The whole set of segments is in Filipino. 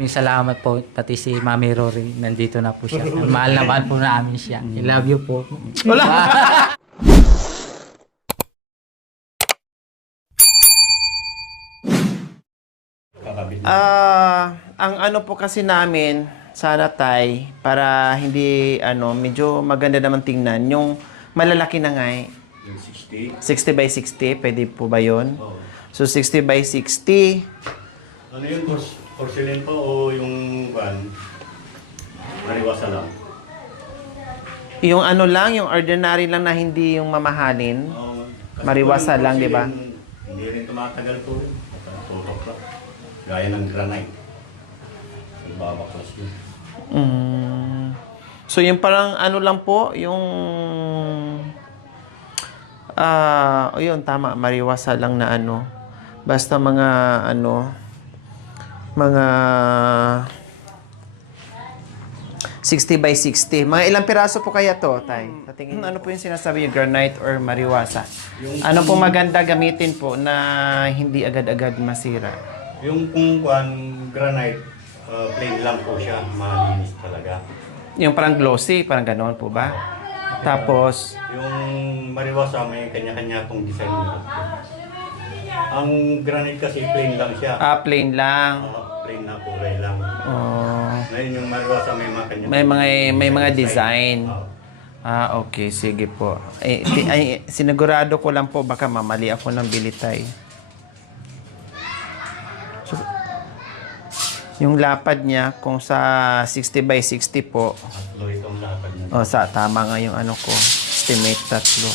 Salamat po, pati si Mami Rory, nandito na po siya. Mahal na mahal po namin siya. I love you po. Wala! Ang ano po kasi namin, sana tay, para hindi, medyo maganda naman tingnan, yung malalaki na nga Yung 60. 60 by 60, pwede po ba yun? Oo. So, 60 by 60, Ano yun, porcelain pa o yung van? Mariwasa lang. yung ano lang, yung ordinary lang na hindi yung mamahalin. Oo. Kasi Mariwasa yung lang, di ba? porcelain, Hindi rin tumatagal po yun. Tutok pa. Gaya ng granite. Nagbabaklas yun. So, yung parang ano lang po, yung... yun, tama, mariwasa lang na ano. Basta mga, mga 60 by 60. Mga ilang piraso po kaya to, tay? Sa tingin, ano po yung sinasabi yung granite or mariwasa? Ano po maganda gamitin po na hindi agad-agad masira? Yung kung granite, plain lang po siya. Malinis talaga. Yung parang glossy, parang ganoon po ba? Tapos, Yung mariwasa, may kanya-kanya pong design nila. Ang granite kasi plain lang siya. plain lang. Plain na kulay lang. Oh, Ngayon yung mariwasa may mga kanya. may mga design. Oo. Okay, sige po. Sinigurado ko lang po, baka mamali ako ng bilitay. So, yung lapad niya, kung sa 60 by 60 po, Tatlo itong lapad niya. tama nga yung ano ko, estimate tatlo.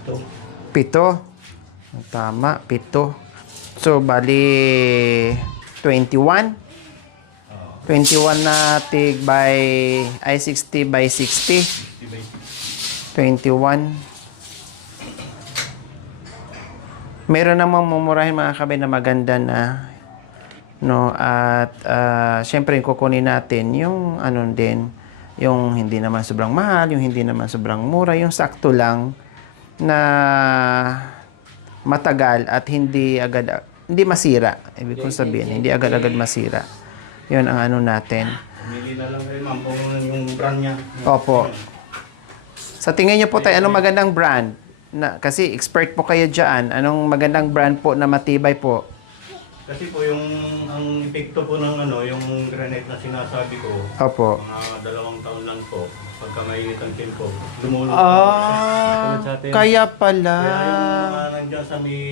Ito. Pito. Tama, pito. So, bali 21. 21 na tig by 60 by 60. 21. Meron namang mumurahin mga kabay na maganda na, no, at syempre kukunin natin yung ano din, yung hindi naman sobrang mahal, yung hindi naman sobrang mura, yung sakto lang na matagal at hindi masira. Ibig kong sabihin, hindi agad-agad masira. 'Yun ang ano natin. Pumili na lang kayo ma'am kung yung brand niya. Opo. Sa tingin niyo po tayo, anong magandang brand? Kasi expert po kayo diyan. Anong magandang brand po na matibay po? Kasi po ang epekto po ng yung granite na sinasabi ko, Opo. mga 2 taon lang po, pagka mainit ang tempo, lumulog Ah, sa atin. kaya pala. Kaya yung mga nandiyan sa may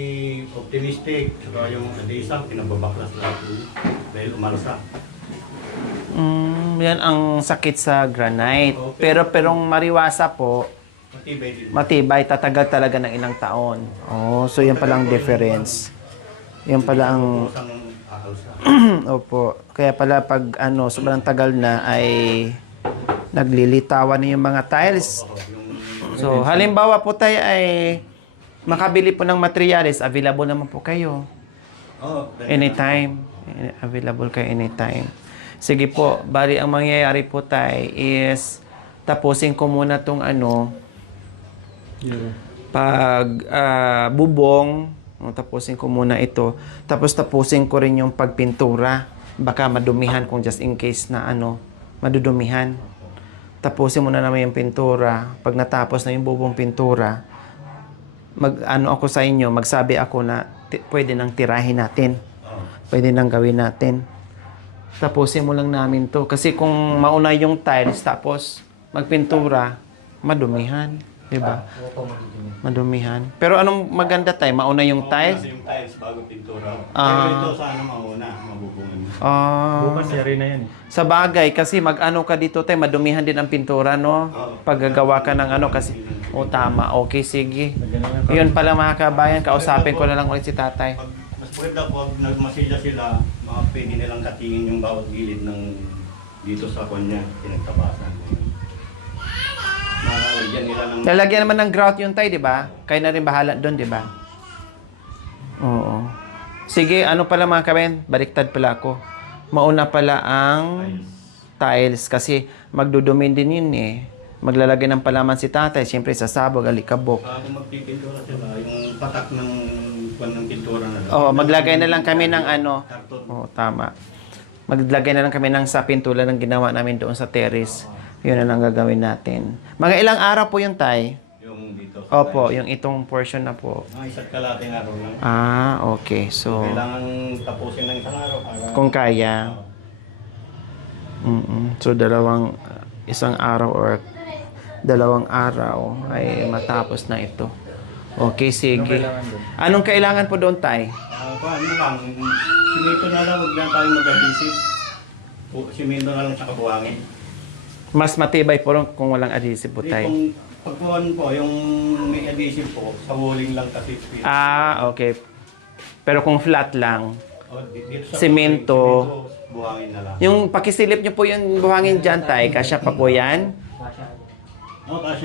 optimistic, saka yung isang pinababaklas lang po dahil umalsa. Yan ang sakit sa granite. Okay. Pero mariwasa po, Matibay din. matibay, tatagal talaga ng ilang taon. Oh, so yan pala ang difference. Yan pala ang Kusang ahalsa. opo. Kaya pala pag sobrang tagal na ay naglilitawan na yung mga tiles. So, halimbawa po tayo ay makabili po ng materials, available naman po kayo. Anytime. Available kayo anytime. Sige po, bali ang mangyayari po tayo is tapusin ko muna tong pag bubong, tapusin ko muna ito. Tapos tapusin ko rin yung pagpintura. Baka madumihan kung just in case na madudumihan. Tapusin muna naman yung pintura. Pag natapos na yung bubong pintura, ako sa inyo, magsabi ako na pwede nang tirahin natin. Pwede nang gawin natin. Tapusin mo lang namin to. Kasi kung mauna yung tiles, tapos magpintura, madumihan. Diba? Madumihan. Pero anong maganda tayo? Mauna yung tiles? Yung tiles bago pintura. Pero ito sana mauna, mabubungan. Bukas yari na yan. Sa bagay, kasi mag-ano ka dito tayo, madumihan din ang pintura, no? Paggagawa ka ng kasi, tama, okay, sige. Yun pala mga kabayan, kausapin ko na lang ulit si tatay. Mas maganda pag nagmasilya sila, pwede nilang katingin yung bawat gilid ng dito sa kanya, pinagtabasan. Lalagyan nila ng... Lalagyan naman ng grout yung tay, di ba? Kayo na rin bahala doon, di ba? Oo. Sige, ano pala mga kaben? Baliktad pala ako. Mauna pala ang tiles kasi magdudumin din yun eh. Maglalagay ng palaman si tatay, siyempre sasabog, alikabok. Kung magpipintura sila, yung patak ng kwan ng pintura na lang. Oo, maglagay na lang kami ng ano. Karton. Oo, tama. Maglagay na lang kami ng sapin tulad ng ginawa namin doon sa terrace. Yun na lang gagawin natin. Mga ilang araw po yung tay? Yung dito. Opo, yung itong portion na po. Mga isa't kalating araw lang. Ah, okay. So, Kailangan tapusin ng isang araw para... kung kaya. So, isang araw or dalawang araw ay matapos na ito. Okay, sige. Anong kailangan po doon, tay? Ano lang, simento na lang, huwag na tayong mag-adhesive. Simento na lang sa kabuhangin. Mas matibay po kung walang adhesive po, tay. Kung pagkuhan po, yung may adhesive po, sa walling lang kasi. Ah, okay. Pero kung flat lang, Dito sa Simento. buhangin na lang. yung pakisilip nyo po yung buhangin dyan, tay, kasya pa po yan? Kasya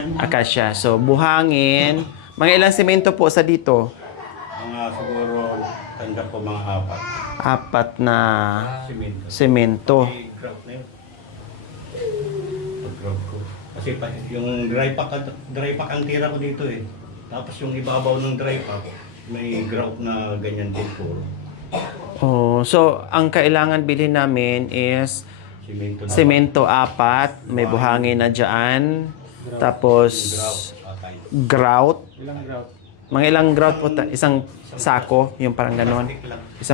na. Akasya. So, buhangin. Mga ilang semento po sa dito? Mga siguro, tanda po mga 4 na simento. semento. May grout na yun. Pag-grout ko. Kasi yung dry pack ang tira ko dito eh. Tapos yung ibabaw ng dry pack, may grout na ganyan din po. Oh, so, ang kailangan bilhin namin is Simento na. semento 4, may buhangin na dyan. Tapos, Grout. grout. Ilang grout? Mga ilang grout po, isang sako, yung parang ganon. Plastic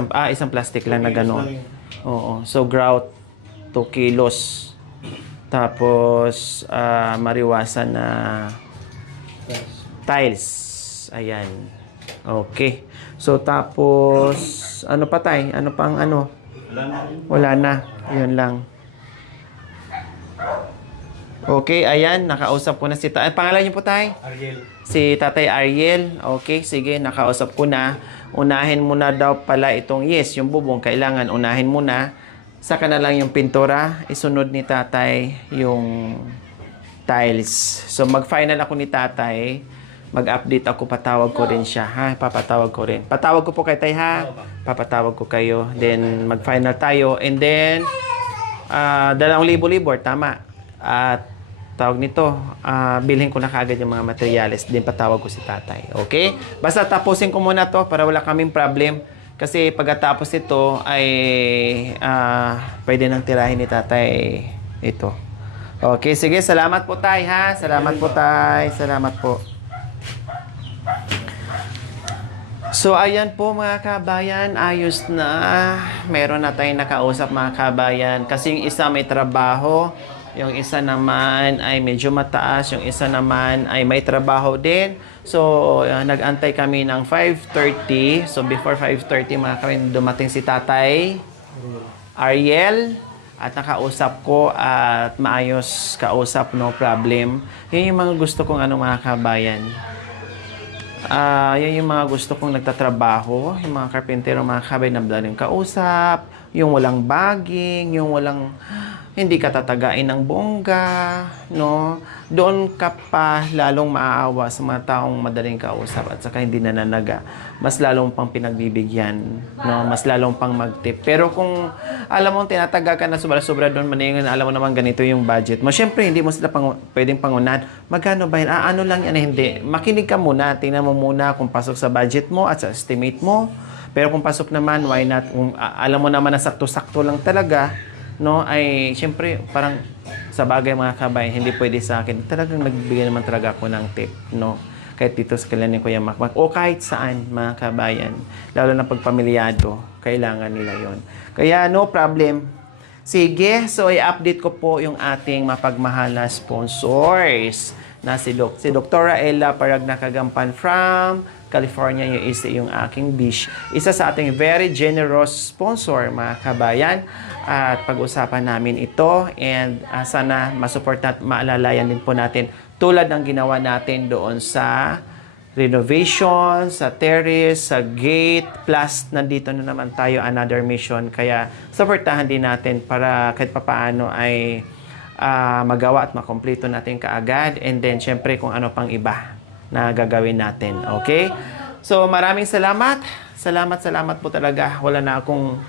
lang. Isang plastic lang na 2 kilos ganon. lang yun. Oo. So, grout, 2 kilos. Tapos, mariwasan na tiles. Ayan. Okay. So, tapos, ano pa tay? Ano pang ano? Wala na yun. Wala na. Yun lang. Okay, ayan. Nakausap ko na si tatay. Pangalan niyo po, tay? Ariel. Si Tatay Ariel. Okay, sige. Nakausap ko na. Unahin muna daw pala itong, yes, yung bubong. Kailangan unahin muna. Saka na lang yung pintura. Isunod ni tatay yung tiles. So, mag-final ako ni tatay. Mag-update ako. Patawag ko rin siya. Ha? Papatawag ko rin. Patawag ko po kay tay, ha? Papatawag ko kayo. Then, mag-final tayo. And then, 2,000 libor. Tama. At tawag nito, bilhin ko na kaagad yung mga materyales, din patawag ko si tatay. Okay? Basta tapusin ko muna to para wala kaming problem. Kasi pagkatapos ito ay pwede nang tirahin ni tatay ito. Okay, sige. Salamat po tay, ha? Salamat po tay. Salamat po. So, ayan po mga kabayan, ayos na. Meron na tayong nakausap mga kabayan. Kasi yung isa may trabaho, yung isa naman ay medyo mataas, yung isa naman ay may trabaho din. So, nag-antay kami ng 5:30. So, before 5:30 mga kabayan, dumating si Tatay Ariel. At nakausap ko at maayos kausap, no problem. Yun yung mga gusto kong mga kabayan. Yan yung mga gusto kong nagtatrabaho, yung mga karpentero, mga kabay na madaling kausap, yung walang bagging, yung walang hindi ka tatagain ng bongga, no? Doon ka pa lalong maaawa sa mga taong madaling kausap at saka hindi nananaga. Mas lalong pang pinagbibigyan, no? Mas lalong pang magtip. Pero kung alam mo tinataga ka na sobra-sobra doon, maningan, alam mo naman ganito yung budget mo. Syempre, hindi mo sila pwedeng pangunahan. Magkano ba yun? Ano lang yan? Hindi. Makinig ka muna. Tingnan mo muna kung pasok sa budget mo at sa estimate mo. Pero kung pasok naman, why not? Kung alam mo naman na sakto-sakto lang talaga, no, ay siyempre parang sa bagay mga kabayan, hindi pwede sa akin. Talagang nagbigay naman talaga ako ng tip, no? Kahit dito sa kailan ni Kuya Makmak o kahit saan mga kabayan, lalo na pag pamilyado, kailangan nila yon. Kaya no problem. Sige, so i-update ko po yung ating mapagmahal na sponsors na si Dr. Ella Paragnacagampan from California, yung aking bish. Isa sa ating very generous sponsor, mga kabayan. At pag-usapan namin ito and sana masuporta at maalalayan din po natin tulad ng ginawa natin doon sa renovation, sa terrace, sa gate, plus nandito na naman tayo another mission. Kaya supportahan din natin para kahit papaano ay magawa at makompleto natin kaagad. And then, syempre, kung ano pang iba na gagawin natin. Okay? So, maraming salamat. Salamat po talaga. Wala na akong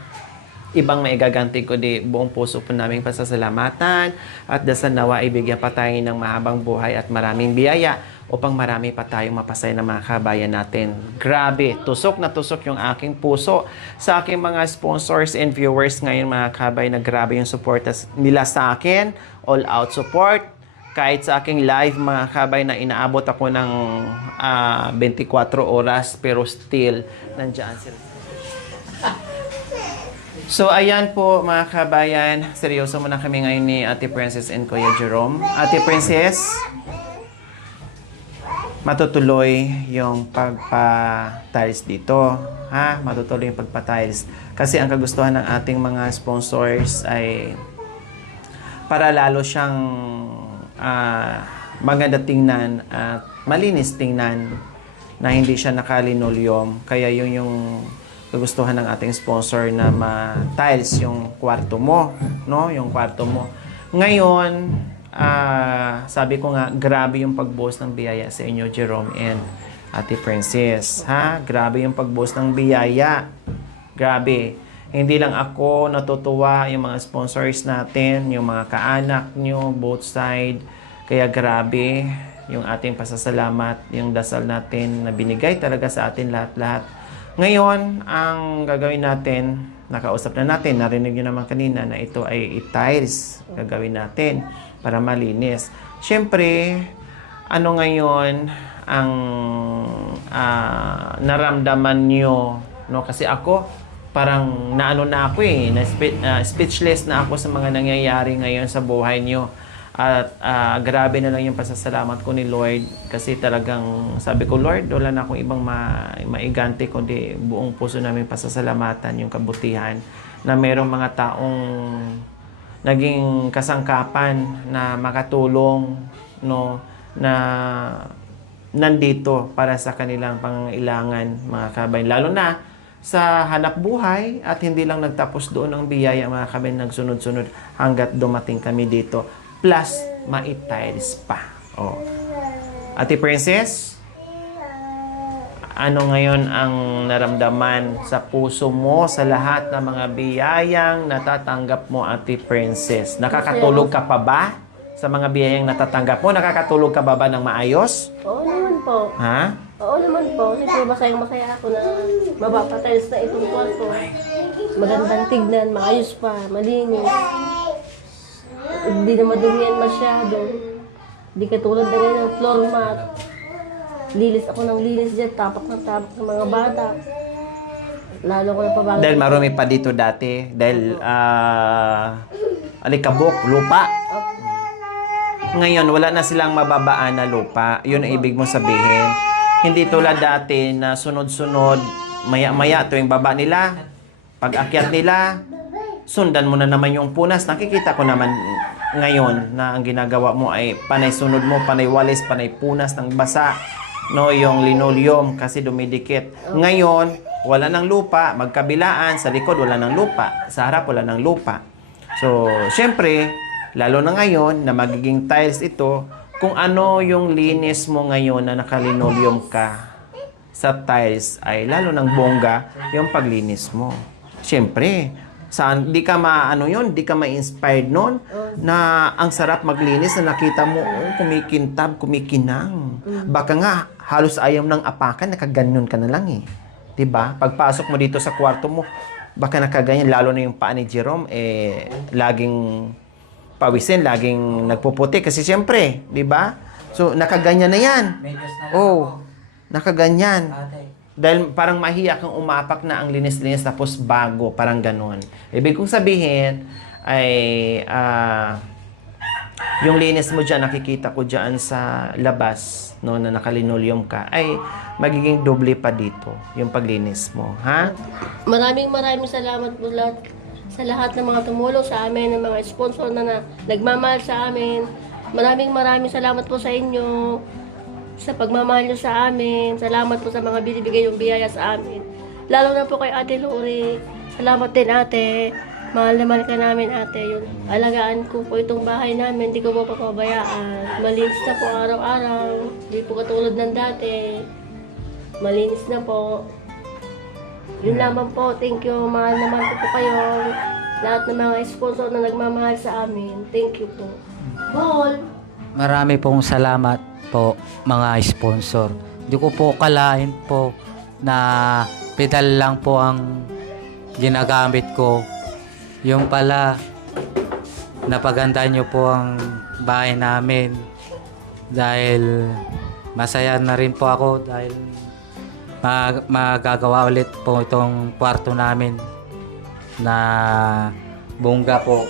ibang maigaganti ko di buong puso po naming pasasalamatan at dasal nawa ibigyan pa tayo ng mahabang buhay at maraming biyaya upang marami pa tayong mapasaya ng mga kabayan natin. Grabe, tusok na tusok yung aking puso sa aking mga sponsors and viewers ngayon mga kabayan na grabe yung support nila sa akin. All out support. Kahit sa aking live mga kabay na inaabot ako ng 24 oras pero still nandiyan sila. So, ayan po mga kabayan. Seryoso muna kami ngayon ni Ate Princess and Kuya Jerome. Ate Princess, matutuloy yung pagpa-tiles dito. Ha? Matutuloy yung pagpa-tiles. Kasi ang kagustuhan ng ating mga sponsors ay para lalo siyang maganda tingnan at malinis tingnan na hindi siya nakalinoleum. Kaya yun yung kagustuhan ng ating sponsor na ma-tiles yung kwarto mo, no? Yung kwarto mo. Ngayon, sabi ko nga, grabe yung pagbuhos ng biyaya sa inyo, Jerome and Ate Princess. Ha? Grabe yung pagbuhos ng biyaya. Grabe. Hindi lang ako natutuwa, yung mga sponsors natin, yung mga kaanak nyo, both side. Kaya grabe yung ating pasasalamat, yung dasal natin na binigay talaga sa atin lahat-lahat. Ngayon, ang gagawin natin, nakausap na natin, narinig nyo naman kanina na ito ay i-tiles. Gagawin natin para malinis. Siyempre, ano ngayon ang naramdaman nyo? No? Kasi ako, parang naano na ako speechless na ako sa mga nangyayari ngayon sa buhay nyo. At grabe na lang yung pasasalamat ko ni Lord kasi talagang sabi ko, Lord, wala na akong ibang maigante kundi buong puso namin pasasalamatan yung kabutihan na merong mga taong naging kasangkapan na makatulong, no, na nandito para sa kanilang pangailangan mga kabayan. Lalo na sa hanap buhay at hindi lang nagtapos doon ang biyaya mga kabayan, nagsunod-sunod hanggat dumating kami dito. Plus, ma-tiles pa. Oh. Ate Princess, ano ngayon ang naramdaman sa puso mo sa lahat ng mga biyayang natatanggap mo, Ate Princess? Nakakatulog ka pa ba sa mga biyayang natatanggap mo? Nakakatulog ka ba ng maayos? Oo naman po. Ha? Oo naman po. Siyempre masayang-masaya ako na mapapatiles na itong kwarto. Magandang tignan, maayos pa, malinis. Hindi na madumihan masyado. Hindi katulad na rin ng floor mat. Lilis ako ng lilis dyan, tapak ng mga bata. Lalo ko na pabago. Dahil marumi pa dito dati. Dahil alikabok, lupa. Ngayon, wala na silang mababaan na lupa. Yun ang ibig mong sabihin. Hindi tulad dati na sunod-sunod, maya-maya tuwing baba nila, pag-akyat nila, sundan mo na naman yung punas. Nakikita ko naman ngayon na ang ginagawa mo ay panay sunod mo, panay walis, panay punas ng basa. No, yung linoleum kasi dumidikit. Ngayon, wala ng lupa, magkabilaan, sa likod wala ng lupa, sa harap wala ng lupa. So, syempre, lalo na ngayon na magiging tiles ito, kung ano yung linis mo ngayon na nakalinoleum ka sa tiles ay lalo ng bongga yung paglinis mo. Syempre, saan di ka di ka ma-inspired noon na ang sarap maglinis na nakita mo kumikintab, kumikinang. Baka nga halos ayaw ng apakan, nakaganyan ka na lang eh. 'Di ba? Pagpasok mo dito sa kwarto mo, baka nakaganyan, lalo na yung paa ni Jerome laging pawisin, laging nagpuputi kasi siyempre, 'di ba? So nakaganyan na 'yan. Oh, nakaganyan. Dahil parang mahiya kang umapak na ang linis-linis tapos bago, parang ganun. Ibig kong sabihin ay yung linis mo dyan, nakikita ko dyan sa labas, no, na nakalinoleum ka, ay magiging doble pa dito yung paglinis mo. Ha? Maraming salamat po sa lahat ng mga tumulong sa amin, ng mga sponsor na nagmamahal sa amin. Maraming salamat po sa inyo. Sa pagmamahal nyo sa amin. Salamat po sa mga binibigay yung biyaya sa amin. Lalo na po kay Ate Lori. Salamat din, Ate. Mahal na mahal ka namin, ate. Yun, alagaan ko po itong bahay namin. Hindi ko po papabayaan. Malinis na po araw-araw. Hindi po katulad ng dati. Malinis na po. Yun lamang po. Thank you. Mahal na mahal ko po kayo. Lahat ng mga sponsor na nagmamahal sa amin. Thank you po. Ball! Marami pong salamat po mga sponsor. Hindi ko po kalain po na pedal lang po ang ginagamit ko. Yung pala, napaganda nyo po ang bahay namin dahil masaya na rin po ako dahil magagawa ulit po itong kwarto namin na bongga po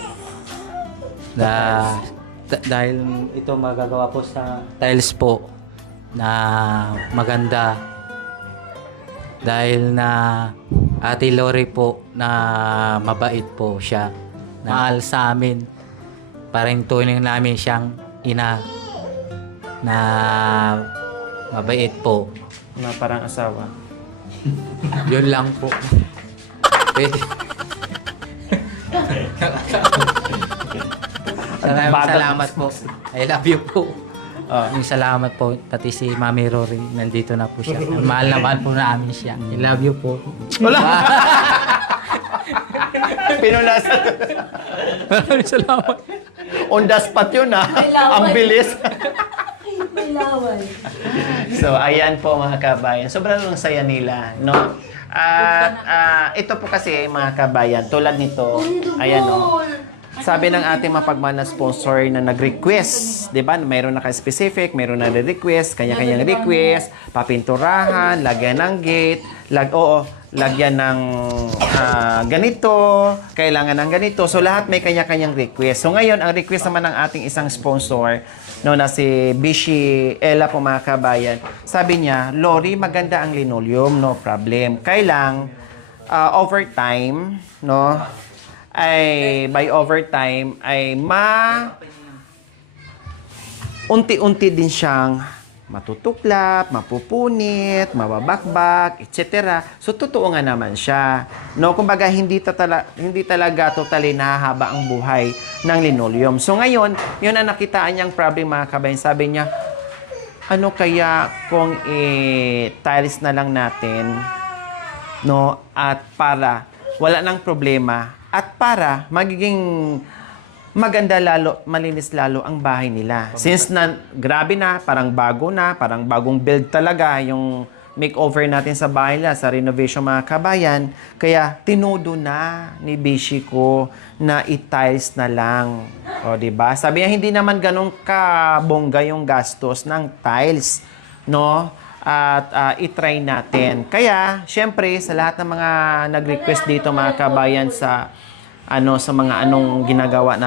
na dahil ito magagawa po sa tiles po na maganda dahil na Ate Lori po na mabait po siya na mahal sa amin parang tuning namin siyang ina na mabait po Na parang asawa. yun lang po. Pwede. Salamat po. I love you po. Yung salamat po. Pati si Mami Rory, nandito na po siya. Mahal na mahal po namin siya. I love you po. Wala! Pinunasan. Maraming salamat. On the spot yun, ha? Ang bilis. May laway. So, ayan po mga kabayan. Sobrang lang saya nila, no? At ito po kasi mga kabayan, tulad nito, ayan, no? Sabi ng ating mapagmahal na sponsor na nag-request, di ba? Mayroon naka-specific, mayroon na request, kanya-kanyang request, papinturahan, lagyan ng gate, lagyan ng ganito, kailangan ng ganito. So, lahat may kanya-kanyang request. So, ngayon, ang request naman ng ating isang sponsor, no, na si Bishi Ella po mga kabayan, sabi niya, Lori, maganda ang linoleum, no problem. Kailang, overtime, no, ay by overtime ay unti-unti din siyang matutuklap, mapupunit, mababakbak, etc. So totoo nga naman siya. No, kumbaga hindi talaga totally nahahaba ang buhay ng linoleum. So ngayon, yun ang nakitaan niyang problem mga kabayan. Sabi niya, ano kaya kung tiles na lang natin, no, at para wala nang problema at para magiging maganda lalo, malinis lalo ang bahay nila. Since grabe na, parang bago na, parang bagong build talaga yung makeover natin sa bahay nila, sa renovation mga kabayan. Kaya tinodo na ni Bishi ko na i-tiles na lang. O, diba? Sabi niya, hindi naman ganun kabongga yung gastos ng tiles, no? At i-try natin. Kaya, syempre, sa lahat ng mga nag-request dito mga kabayan sa anong ginawa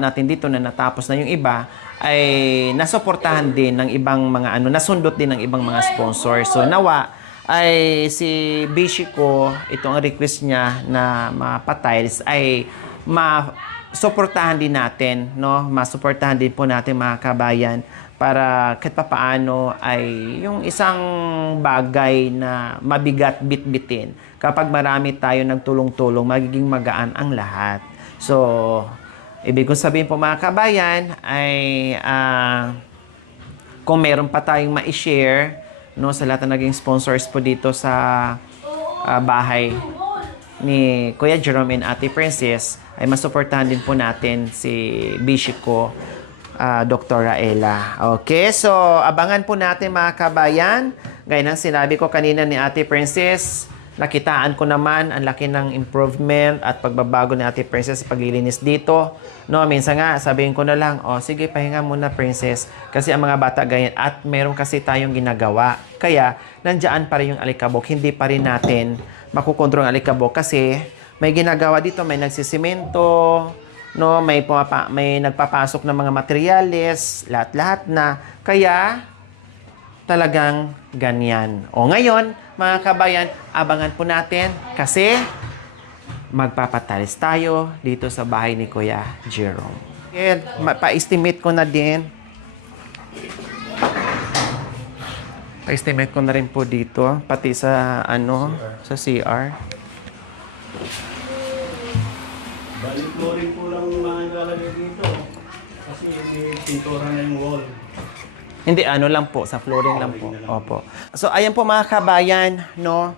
natin dito na natapos na yung iba, ay nasuportahan din ng ibang mga nasundot din ng ibang mga sponsor. So, nawa ay si Bishi ko, ito ang request niya na mapa-tiles ay masuportahan din natin, no? Masuportahan din po natin mga kabayan para kahit papaano ay yung isang bagay na mabigat bitbitin. Kapag marami tayo nagtulong-tulong, magiging magaan ang lahat. So, ibig kong sabihin po mga kabayan ay kung meron pa tayong ma-share, no, sa lahat na naging sponsors po dito sa bahay ni Kuya Jerome and Ate Princess, ay masuportahan din po natin si Bishi ko, Dr. Ella. Okay, so abangan po natin mga kabayan. Gaya ng sinabi ko kanina ni Ate Princess, nakitaan ko naman ang laki ng improvement at pagbabago ni Ate Princess sa paglilinis dito. No, minsan nga sabihin ko na lang, sige, pahinga muna Princess kasi ang mga bata ganyan at meron kasi tayong ginagawa. Kaya nandiyan pa rin yung alikabok, hindi pa rin natin makukontrol ang alikabok kasi may ginagawa dito, may nagsisimento, no, may nagpapasok ng mga materyales, lahat-lahat na. Kaya talagang ganyan. O ngayon, mga kabayan, abangan po natin kasi magpapatalis tayo dito sa bahay ni Kuya Jerome. And pa-estimate ko na din. Pa-estimate ko na rin po dito, pati sa sa CR. Balik flooring po lang mga ilalagay dito. Kasi pintura na yung wall. Hindi, ano lang po, sa flooring lang po. Opo. So, ayan po mga kabayan, no?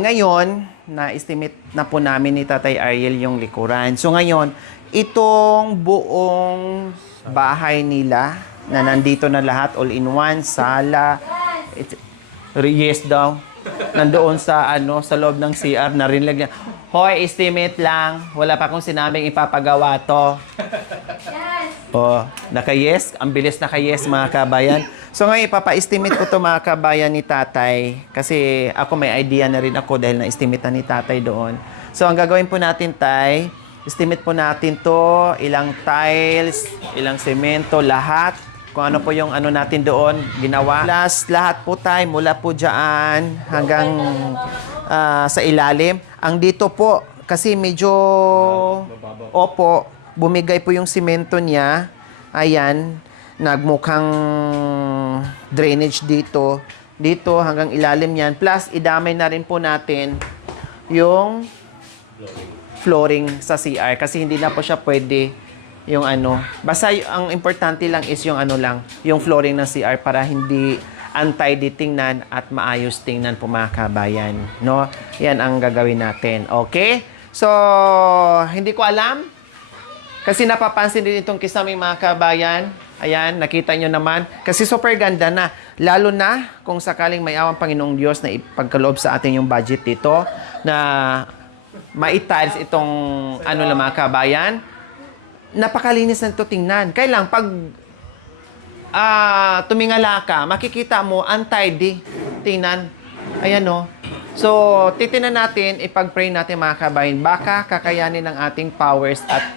Ngayon, na-estimate na po namin ni Tatay Ariel yung likuran. So, ngayon, itong buong bahay nila, na nandito na lahat, all-in-one, sala, yes daw, nandoon sa, sa loob ng CR, narinig niya, hoy, estimate lang, wala pa akong sinabing ipapagawa to. Oh, naka-yes. Ang bilis naka-yes, mga kabayan. So ngayon, ipapa-estimate ko to mga kabayan ni Tatay. Kasi ako may idea na rin ako dahil na-estimate ni Tatay doon. So ang gagawin po natin, Tay, estimate po natin to, ilang tiles, ilang semento, lahat. Kung ano po yung ano natin doon ginawa. Plus, lahat po, Tay, mula po dyan hanggang sa ilalim. Ang dito po, kasi medyo, opo, bumigay po yung simento niya. Ayan, nagmukhang drainage dito. Dito hanggang ilalim yan. Plus, idamay na rin po natin yung flooring sa CR. Kasi hindi na po siya pwede yung ano. Basta ang importante lang is yung ano lang, yung flooring ng CR para hindi untidy tingnan at maayos tingnan po mga kabayan. No? Yan ang gagawin natin. Okay? So, hindi ko alam. Kasi napapansin din itong kisame mga kabayan. Ayan, nakita nyo naman. Kasi super ganda na. Lalo na kung sakaling may awang Panginoong Diyos na ipagkaloob sa atin yung budget dito na ma-tiles itong ano lang mga kabayan. Napakalinis na ito tingnan. Kailang pag tumingala ka, makikita mo untidy tingnan. Ayan o. So, titinan natin, ipag-pray natin mga kabayan. Baka kakayanin ng ating powers at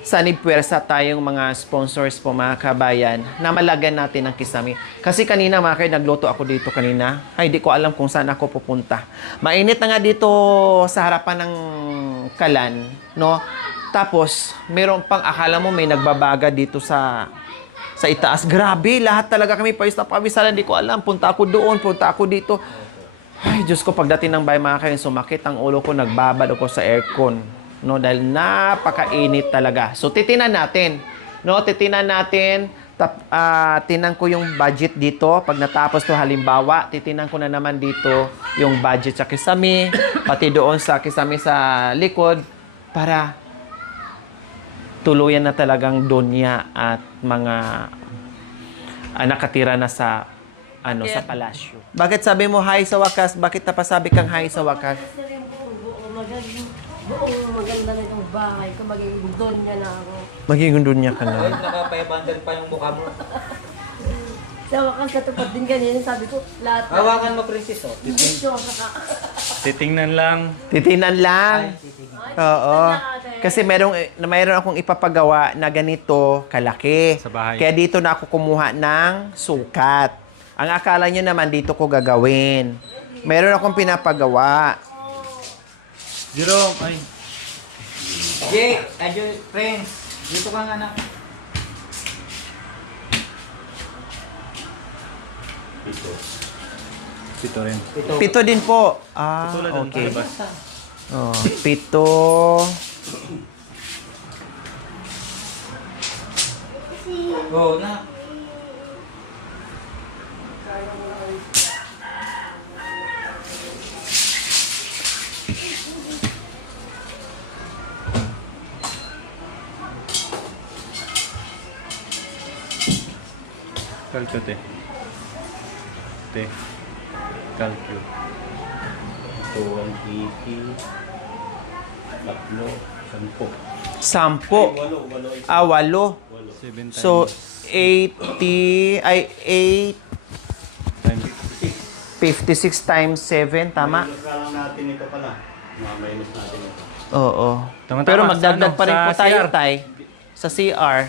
sanib puwersa tayong mga sponsors po mga kabayan na malagan natin ang kisame. Kasi kanina mga kayo, nagluto ako dito kanina. Ay, di ko alam kung saan ako pupunta. Mainit na nga dito sa harapan ng kalan, no? Tapos, meron pang akala mo may nagbabaga dito sa itaas. Grabe, lahat talaga kami pawis na pawisalan. Di ko alam, punta ako doon, punta ako dito. Ay, Diyos ko, pagdating ng bahay mga kayo, sumakit ang ulo ko, nagbabad ako sa aircon. No, dahil napakainit talaga. So, titinan natin. No, titinan natin. Tinan ko yung budget dito. Pag natapos to halimbawa, titinan ko na naman dito yung budget sa kisame, pati doon sa kisame sa likod, para tuluyan na talagang donya at mga nakatira na sa sa palasyo. Bakit sabi mo hi sa wakas? Bakit napasabi kang hi sa wakas? Buong maganda na itong bahay ko, magiging doon niya na ako. Magiging donya ka na. Naka-500 pa yung mukha mo. Sa wakas katupad din ganyan, sabi ko, lahat na. Hawakan mo, princess, oh. Titingnan lang. Titinan lang. Oo. Kasi mayroon akong ipapagawa na ganito kalaki. Sa bahay. Kaya dito na ako kumuha ng sukat. Ang akala nyo naman dito ko gagawin. Mayroon akong pinapagawa. Jerome, ay. Jake, adyo, friends. Dito ka nga na. Pito rin. Pito din po. Tulad ng Okay. labas. Oh, pito. Go, na. Calcio, te. Calcio. Ito, 180. Tatlo. 10. 10. Walo. 7 times. So, 80, ay 8, times 56 times 7, tama? Minus na lang natin ito pala. Minus natin ito. Oo. Tama-tama. Pero magdagdag Sa pa rin po sa tayo, CR. Tay. Sa CR.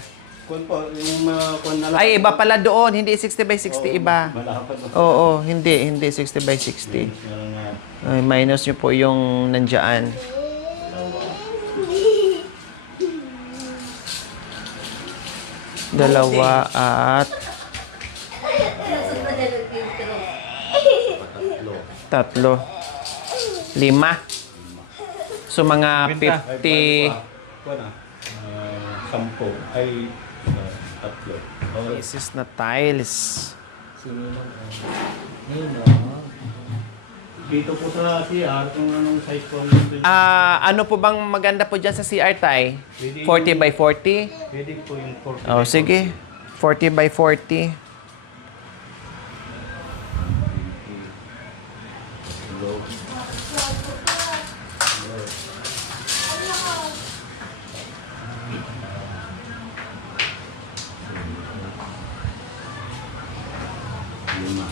Kung po, yung kung na lang. Ay, iba pala doon. Hindi 60 by 60, iba. Malapad ba? Oo, hindi 60 by 60. Minus na lang natin. Ay, minus nyo po yung nandyan. Dalawa at tatlo. 5. So mga Ay, 50 kuha na. 10 ay tatlo. pieces na tiles. Dito po sa CR, kung anong size po nito. Ano po bang maganda po dyan sa CR Tay? Pwede 40 by 40? Pwede po yung 40. Oh, sige. 40 by 40. Lima.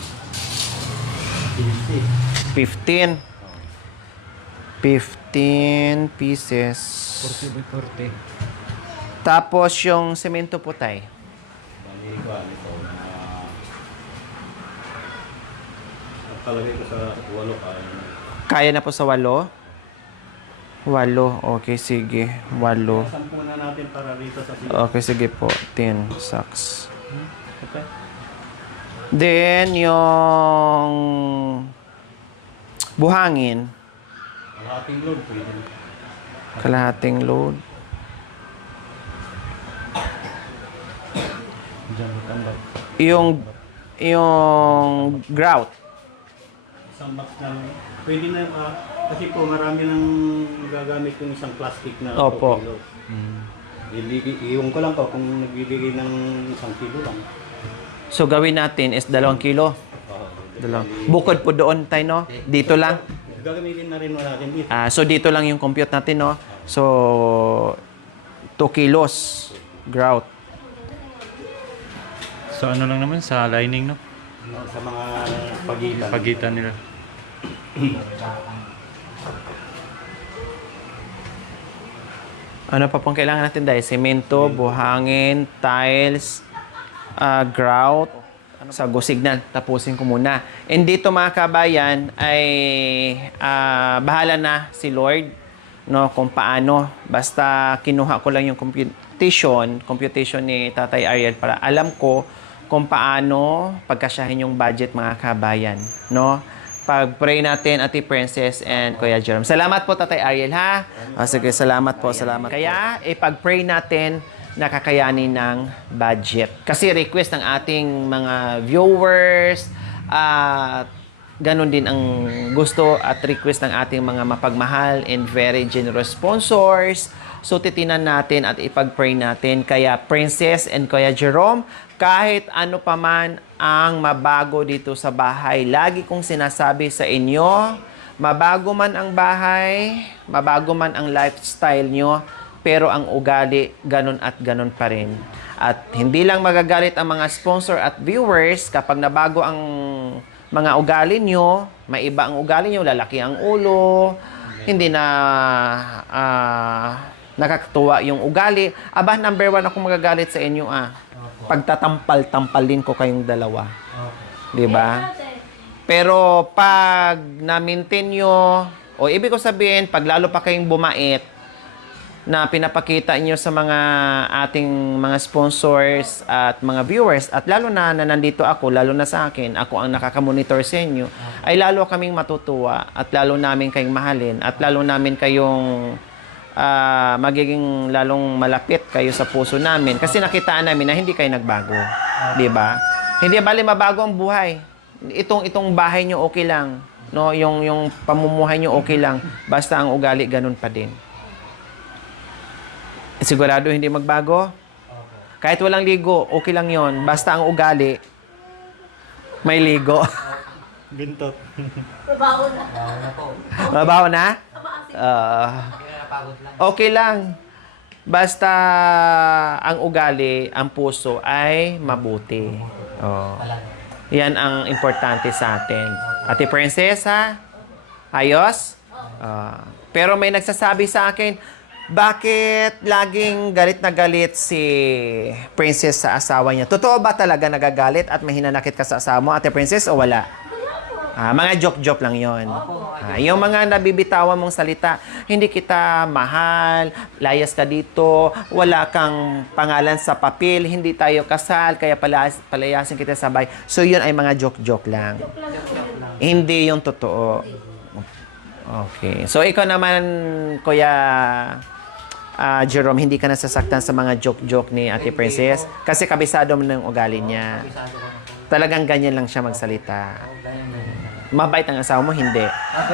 15. 15 pieces. 40 by 40. Tapos yung semento po Tay. Bali ko ito. Nakalagay ko sa 8 kaya na. Kaya na po sa 8? 8. Okay, sige. 8. Sampu na natin para dito sa CR. Okay, sige po. 10 sacks. Okay. Then, yung buhangin, Kalahating load pwede. kalahating load. Diyan ko tambak. Yung grout. Isang box na lang. Pwede na, kasi po marami nang gagamit yung isang plastic na Opo. 2 kilos. Iyon ko lang po kung nagbibigay ng 1 kilo lang. So, gawin natin is 2 kilo. Bukod po doon tayo, no? Dito lang. Gagamitin na rin natin dito. So, dito lang yung compute natin, no? So, 2 kilos grout. So ano lang naman sa lining, no? Sa mga pagitan. Pagitan nila. Ano pa pong kailangan natin dahil? Semento, buhangin, tiles, grout, sa signal. Tapusin ko muna. And dito mga kabayan ay bahala na si Lord, no, kung paano. Basta kinuha ko lang yung computation ni Tatay Ariel para alam ko kung paano pagkasyahin yung budget mga kabayan, no? Pag-pray natin, Ate Princess and Kuya Jerome. Salamat po, Tatay Ariel, ha? Sige, salamat po, salamat. Kaya, ipag-pray natin na kakayanin ng budget. Kasi request ng ating mga viewers, ganun din ang gusto at request ng ating mga mapagmahal and very generous sponsors. So, titinan natin at ipag-pray natin. Kaya, Princess and Kuya Jerome, kahit ano pa man ang mabago dito sa bahay, lagi kong sinasabi sa inyo, mabago man ang bahay, mabago man ang lifestyle nyo, pero ang ugali, ganun at ganun pa rin. At hindi lang magagalit ang mga sponsor at viewers kapag nabago ang mga ugali nyo, may iba ang ugali nyo, lalaki ang ulo, hindi na nakakatuwa yung ugali. Aba, number 1 ako magagalit sa inyo, pagtatampal-tampalin ko kayong dalawa. Di ba? Pero pag na-maintain nyo, o ibig ko sabihin, pag lalo pa kayong bumait, na pinapakita nyo sa mga ating mga sponsors at mga viewers, at lalo na nandito ako, lalo na sa akin, ako ang nakakamonitor sa inyo, ay lalo kaming matutuwa, at lalo namin kayong mahalin, at lalo namin kayong magiging lalong malapit kayo sa puso namin kasi nakitaan namin na hindi kayo nagbago. Di ba? Hindi bali mabago ang buhay. Itong bahay nyo okay lang, no? Yung pamumuhay nyo okay lang, basta ang ugali ganun pa din. Sigurado hindi magbago? Kahit walang ligo, okay lang yon. Basta ang ugali may ligo. Bintot. Trabaho na. Mabaho na? Okay lang. Basta ang ugali, ang puso ay mabuti. Yan ang importante sa atin. Ate Princess, ha? Ayos? Pero may nagsasabi sa akin, bakit laging galit na galit si Princess sa asawa niya? Totoo ba talaga nagagalit at may hinanakit ka sa asawa mo, Ate Princess, o wala? Mga joke-joke lang yon. Yung mga nabibitawan mong salita, hindi kita mahal, layas ka dito, wala kang pangalan sa papel, hindi tayo kasal, kaya palayasin kita sa bahay. So, yun ay mga joke-joke lang. Hindi yung totoo. Okay. So, ikaw naman, Kuya Jerome, hindi ka nasasaktan sa mga joke-joke ni Ate Princess? Kasi kabisado mo ng ugali niya. Kabisado ko na po. Talagang ganyan lang siya magsalita. Oo, ganyan. Mabait ang asawa mo? Hindi.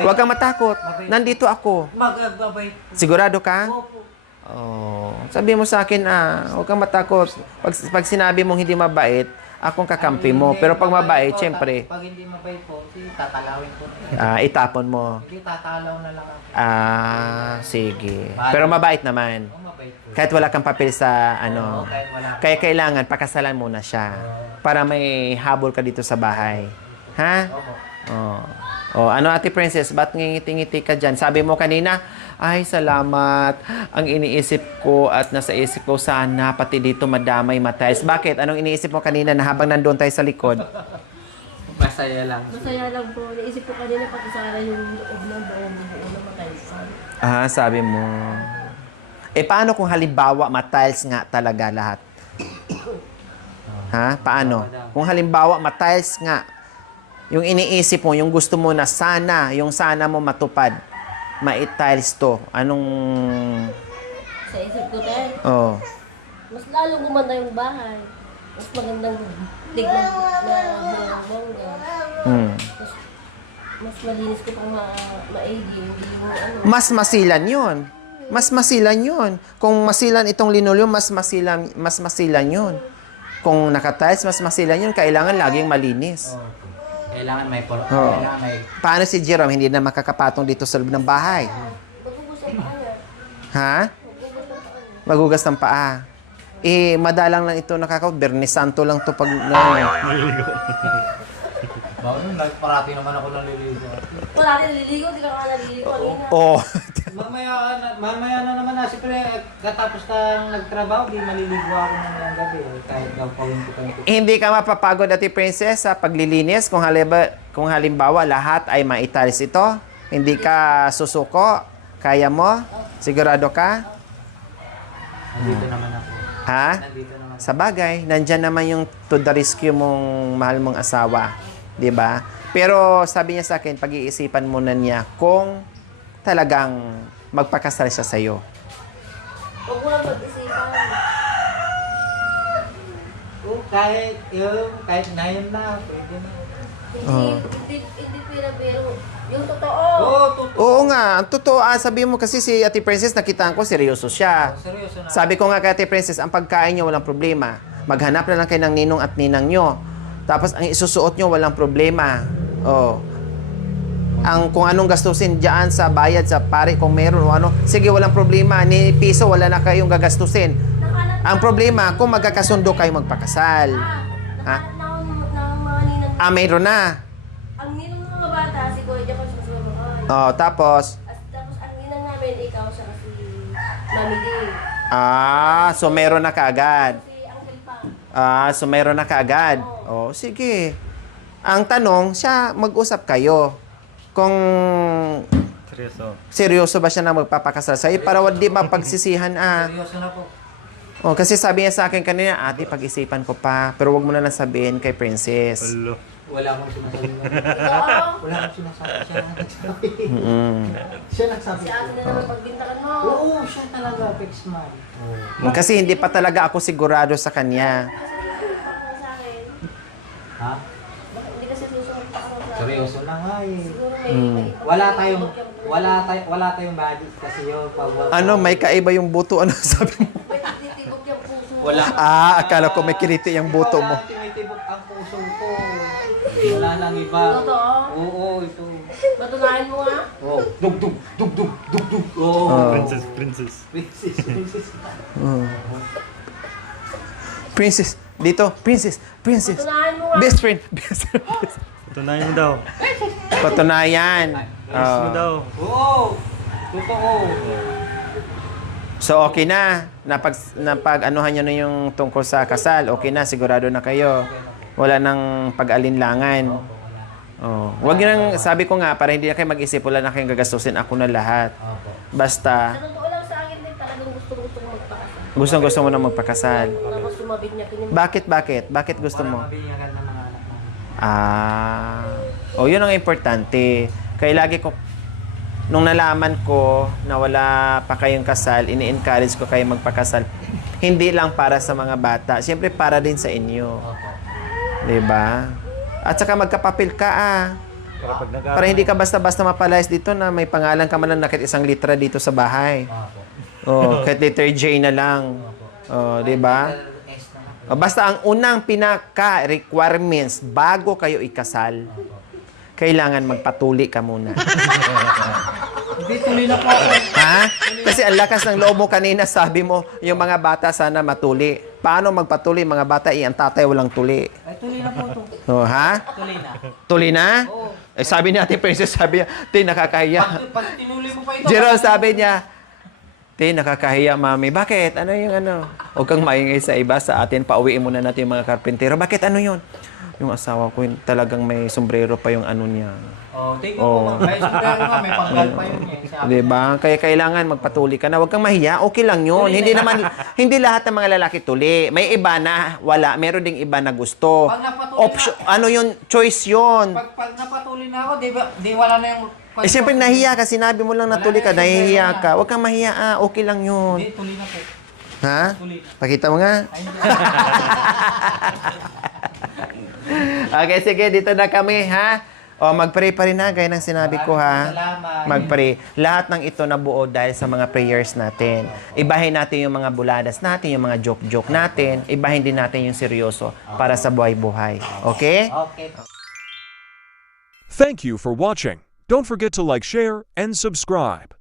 Huwag kang matakot. Nandito ako. Magbabay. Sigurado ka? Opo. Oh, sabi mo sa akin, huwag kang matakot. Pag sinabi mong hindi mabait, akong kakampi mo. Hindi, Pero pag mabait, po, syempre, Pag hindi mabait po, tatalawin ko. itapon mo. Hindi, tatalaw na lang ako. Sige. Pero mabait naman. Oo, mabait po. Kahit wala kang papel sa Oo, kahit wala. Kaya kailangan pakasalan muna siya para may habol ka dito sa bahay. Ha? Opo. Oh, ano Ate Princess, ba't ngingiti-ngiti ka dyan? Sabi mo kanina, ay salamat. Ang iniisip ko at nasa isip ko sana pati dito madamay matiles. Bakit? Anong iniisip mo kanina na habang nandun tayo sa likod? Masaya lang. Masaya lang po. Naisip ko kanina pati sana yung loob ng buo na mataysan. Sabi mo. Paano kung halimbawa matiles nga talaga lahat? Paano? Kung halimbawa matiles nga, yung iniisip mo, yung gusto mo na sana, yung sana mo matupad, ma-tiles to. Anong... Sa isip ko tayo, Oh. mas lalong gumanda yung bahay. Mas magandang tignan na bongga. Mas malinis ko pang maigi. Hindi yung ano. Mas masilan yun. Mas masilan yun. Kung masilan itong linoleum, mas masilan yun. Kung nakatiles, mas masilan yun. Kailangan laging malinis. Kailangan may Kailangan Paano si Jerome hindi na makakapatong dito sa loob ng bahay? Magugusto pa kanya. Ha? Magugas ng paa. Madalang lang ito Bernis Santo lang to pag... Parati naman ako naliligo. Wala rin naliligo, di ka nga naliligo kanina. Oh. Mamaya na naman na. Siyempre, katapos kang nagtrabaho, di maliligo ako ng gabi. Kahit daw pawin-pawin. Hindi ka mapapagod, Ate Princess, sa paglilinis kung halimbawa lahat ay maitalis ito. Hindi ka susuko. Kaya mo? Sigurado ka? Nandito naman ako. Ha? Nandito naman. Sa bagay, nandyan naman yung to the rescue mong mahal mong asawa. 'Di ba? Pero sabi niya sa akin, pag-iisipan muna niya kung talagang magpakasal siya sa'yo. Huwag mo lang mag-isipan. Kahit ngayon na, pwede na. Hindi pero yung totoo. Oo nga, ang totoo, sabi mo kasi si Ate Princess, nakitaan ko, seryoso siya. Seryoso na. Sabi ko nga kay Ate Princess, ang pagkain niyo walang problema. Maghanap na lang kayo ng ninong at ninang nyo. Tapos ang isusuot nyo walang problema. Kung anong gastusin diyan sa bayad sa pare kung meron o ano, sige walang problema. Ni piso wala na kayong gagastusin. Ang problema kung magkakasundo kayo magpakasal. Nakahanap na ako ng mga ninang. Mayroon na. Ang ninang ng mga bata, si Kuya Jack ang susunod. Tapos Tapos ang ninang namin, ikaw siya si Mami D. so meron na kaagad. Si Uncle Pa. So meron na kaagad. Sige. Ang tanong, siya mag-usap kayo. Kung seryoso ba siya na magpapakasal sa'yo para di mapagsisihan. Seryoso na po. Kasi sabi niya sa akin kanina, ate, pag-isipan ko pa. Pero wag mo na lang sabihin kay Princess. Wala akong sinasabi. Wala akong sinasabi. Siya na nagsabi. Siya nagsabi. Si ate na naman pagbintakan mo. Oo, siya talaga, fix man. Kasi hindi pa talaga ako sigurado sa kanya. Kasi susunod pa ako sa akin. Ha? Bakit hindi kasi susunod pa ako sa akin? Seryoso na nga eh. Siguro may Wala tayong budget kasi yung May kaiba yung buto. Ano sabi mo? may titibok yung puso. Wala. Akala ko may kiliti yung buto mo. Wala tumitibok ang puso ko. Wala nang iba. Totoo? Oo, ito. Matunayan mo nga. Oh, dug. Oo. Princess. Princess, dito. Princess. Matunayan mo nga. Best friend. Ito na yung daw. Patunayan. Ayos mo daw. Oo. Totoo. So okay na. Napag-anuhan nyo na yung tungkol sa kasal. Okay na, sigurado na kayo. Wala nang pag-alinlangan. Wag nyo nang, sabi ko nga, para hindi na kayo mag-isip, wala na kayong gagastusin. Ako na lahat. Basta, Sa totoo lang sa akin din talagang gusto ko magpakasal. gusto mo na magpakasal. Tapos sumabit niya kinyung Bakit gusto mo? Mabinyagan ng mga anak namin. Yun ang importante. Kaya lagi ko, nung nalaman ko na wala pa kayong kasal, ini-encourage ko kayo magpakasal. Hindi lang para sa mga bata, siyempre para din sa inyo. Diba? At saka magkapapil ka para hindi ka basta-basta mapalayas dito na may pangalan ka man lang na kahit 1 litra dito sa bahay. Kahit letter J na lang. Diba? Basta ang unang pinaka-requirements bago kayo ikasal, kailangan magpatuli ka muna. Hindi, tuloy na po ako. Ha? Kasi ang lakas ng loob mo kanina, sabi mo, yung mga bata sana matuli. Paano magpatuli? Mga bata, ang tatay walang tuli. Ay, tuloy na po ito. Ha? Tuloy na. Tuli na? Oo. Sabi ni Ate Princess, sabi niya, Te, nakakahiya. Pag tinuloy mo pa ito. Jerome, sabi niya, Te, nakakahiya, Mami. Bakit? Ano yung ano? Huwag kang maingay sa iba. Sa atin, pauwiin muna natin yung mga karpentero. Bakit? Ano yun? Yung asawa ko, talagang may sombrero pa yung ano niya. Tingnan mo, may sombrero nga, may panggal pa yun. Diba? Kaya kailangan magpatuli ka na. Huwag kang mahiya. Okay lang yun. Hindi naman, hindi lahat ng mga lalaki tuli. May iba na wala. Meron ding iba na gusto. Pag napatuli Ano yun? Choice yun. Pag napatuloy na ako, di wala na yung... Siyempre nahiya ka. Sinabi mo lang na tuli ka. Nahihiya ka. Huwag kang mahiya. Okay lang yun. Hindi, tuloy na po. Ha? Tuloy na. Pakita mo nga. Okay, sige. Dito na kami, ha? Mag-pray pa rin na, gaya ng sinabi ko, ha? Salamat. Mag-pray. Lahat ng ito nabuo dahil sa mga prayers natin. Ibahin natin yung mga buladas natin, yung mga joke-joke natin. Ibahin din natin yung seryoso para sa buhay-buhay. Okay? Okay. Thank you for watching. Don't forget to like, share, and subscribe.